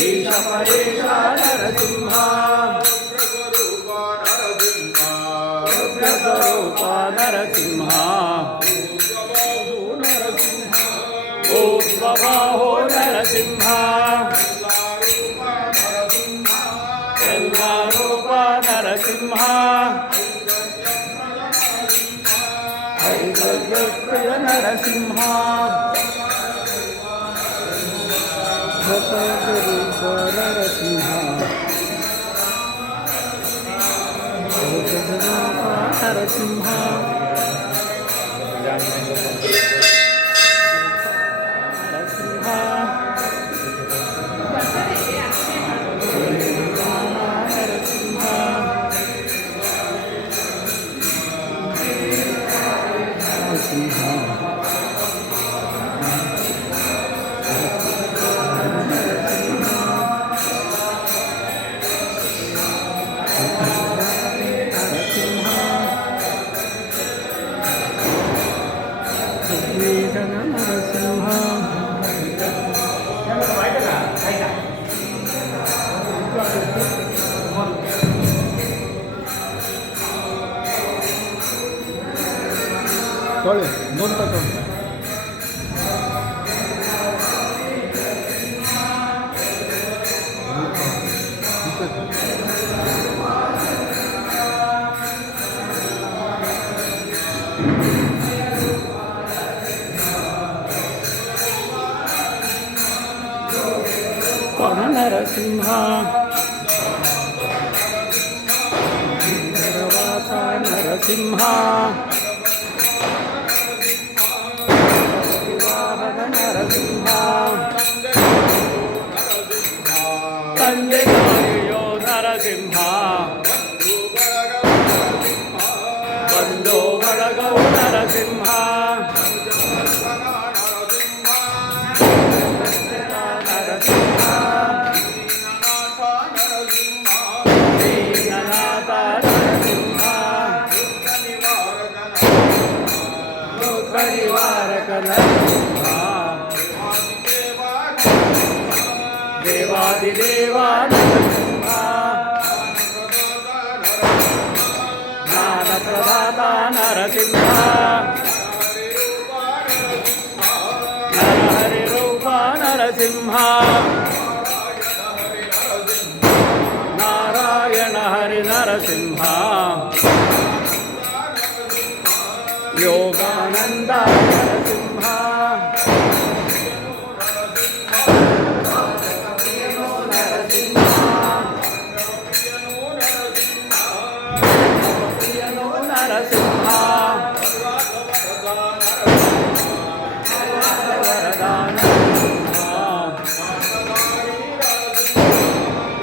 ಈಶ ಪರೇಶ ನರಸಿಂಹ ಉಗ್ರಸ್ವರೂಪ ನರಸಿಂಹ ಊರ್ಧ್ವಬಾಹೋ ನರಸಿಂಹ ಎಲ್ಲರೂಪ ನರಸಿಂಹ ಐಶ್ವರ್ಯಪ್ರಿಯ ನರಸಿಂಹ ರೂಪ ನರಸಿಂಹ ನರಸಿಂಹ ತೊಳೆ ನೋಡ್ತಾ ನರಸಿಂಹ ನರವಾಸ ನರಸಿಂಹ ನರಸಿಂಹ ತಂದೆಗಾರಿಯೋ ನರಸಿಂಹ ಬಂಧು ಬಳಗವು ನರಸಿಂಹ ದೀನನಾಥ ನರಸಿಂಹ ಪರಿವಾರಕ ನರಸಿಂಹ ದೇವಾದಿದೇವ ನರಸಿಂಹ ಜ್ಞಾನಪ್ರದಾತ ನರಸಿಂಹ ನರಹರಿರೂಪ ನರಸಿಂಹ ನಾರಾಯಣ ಹರಿ ನರಸಿಂಹ ಯೋಗಾನಂದ ನರಸಿಂಹ ನರಸಿಂಹ ವರದಾನ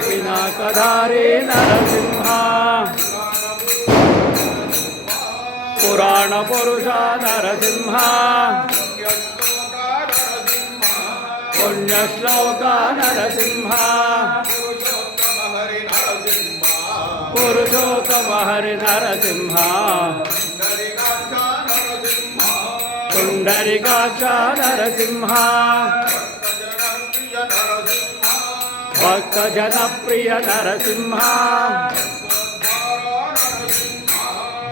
ವಿನಾಕಧಾರಿ ನರಸಿಂಹ ಪುರಾಣ ಪುರುಷ ನರಸಿಂಹ ಪುಣ್ಯಶ್ಲೋಕ ನರಸಿಂಹ ಪುರುಷೋತ್ತಮ ಹರಿ ನರಸಿಂಹ ಪುಂಡರಿಕಾಕ್ಷ ನರಸಿಂಹ ಭಕ್ತ ಜನಪ್ರಿಯ ನರಸಿಂಹ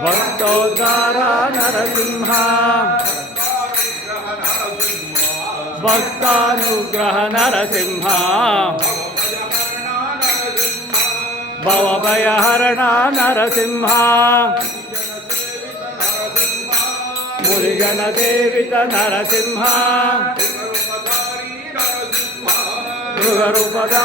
ಭಕ್ತೋದ್ಧಾರ ನರಸಿಂಹ ಭಕ್ತಾನುಗ್ರಹ ನರಸಿಂಹ ಭವಭಯಹರಣ ನರಸಿಂಹ ಮುರಿಜನ ಸೇವಿತ ನರಸಿಂಹ ಮೃಗರೂಪದ